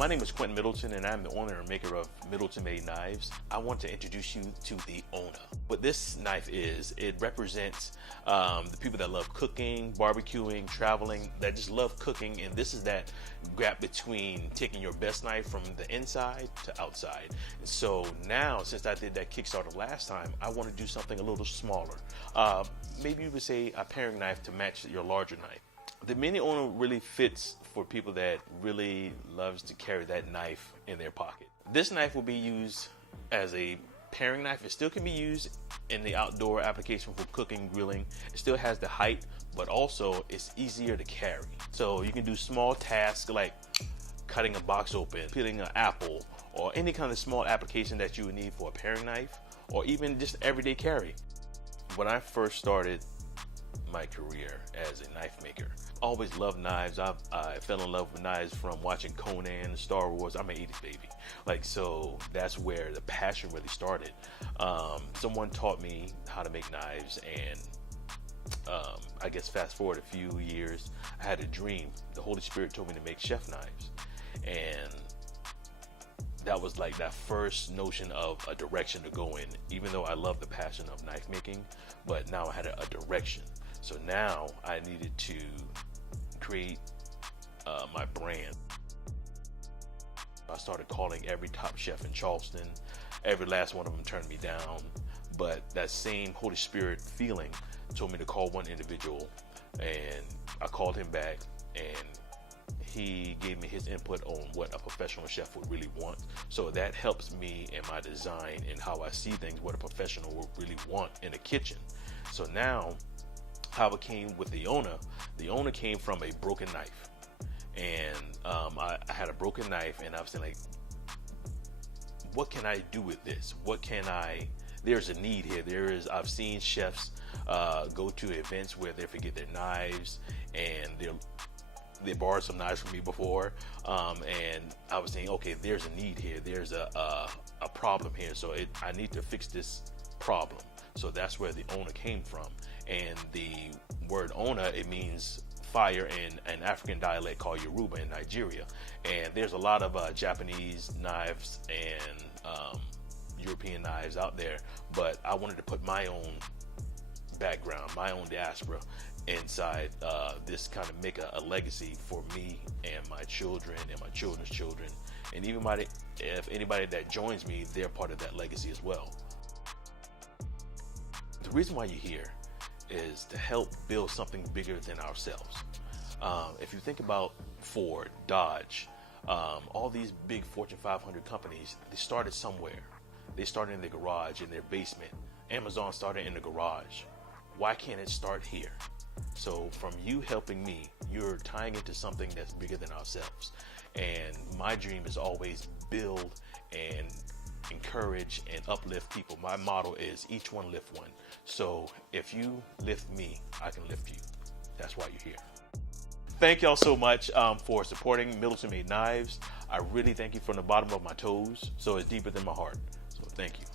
My name is Quentin Middleton, and I'm the owner and maker of Middleton Made Knives. I want to introduce you to the ONA. What this knife is, it represents the people that love cooking, barbecuing, traveling, that just love cooking, and this is that gap between taking your best knife from the inside to outside. And so now, since I did that Kickstarter last time, I want to do something a little smaller. Maybe you would say a paring knife to match your larger knife. The Mini ONA really fits for people that really loves to carry that knife in their pocket. This knife will be used as a paring knife. It still can be used in the outdoor application for cooking, grilling. It still has the height, but also it's easier to carry. So you can do small tasks like cutting a box open, peeling an apple, or any kind of small application that you would need for a paring knife, or even just everyday carry. When I first started my career as a knife maker, I always loved knives. I fell in love with knives from watching Conan, Star Wars. I'm an 80s baby. So that's where the passion really started. Someone taught me how to make knives, and I guess fast forward a few years, I had a dream. The Holy Spirit told me to make chef knives, and that was like that first notion of a direction to go in. Even though I love the passion of knife making, but now I had a direction. So now I needed to create my brand. I started calling every top chef in Charleston. Every last one of them turned me down, but that same Holy Spirit feeling told me to call one individual, and I called him back, and he gave me his input on what a professional chef would really want. So that helps me in my design and how I see things, what a professional would really want in a kitchen. So now, how it came with the ONA came from a broken knife. And I had a broken knife, and I was saying, like, what can I do with this? There's a need here. I've seen chefs go to events where they forget their knives, and they borrowed some knives from me before, and I was saying, okay, there's a need here. There's a problem here, so I need to fix this problem. So that's where the ONA came from. And the word ONA, it means fire in an African dialect called Yoruba in Nigeria. And there's a lot of Japanese knives and European knives out there, but I wanted to put my own background, my own diaspora inside this, kind of make a legacy for me and my children and my children's children. And even if anybody that joins me, they're part of that legacy as well. The reason why you're here is to help build something bigger than ourselves. If you think about Ford, Dodge, all these big Fortune 500 companies, they started somewhere. They started in the garage, in their basement. Amazon started in the garage. Why can't it start here? So from you helping me, you're tying into something that's bigger than ourselves. And my dream is always build and encourage and uplift people. My motto is each one lift one. So if you lift me, I can lift you. That's why you're here. Thank y'all so much for supporting Middleton Made Knives. I really thank you from the bottom of my toes. So it's deeper than my heart. So thank you.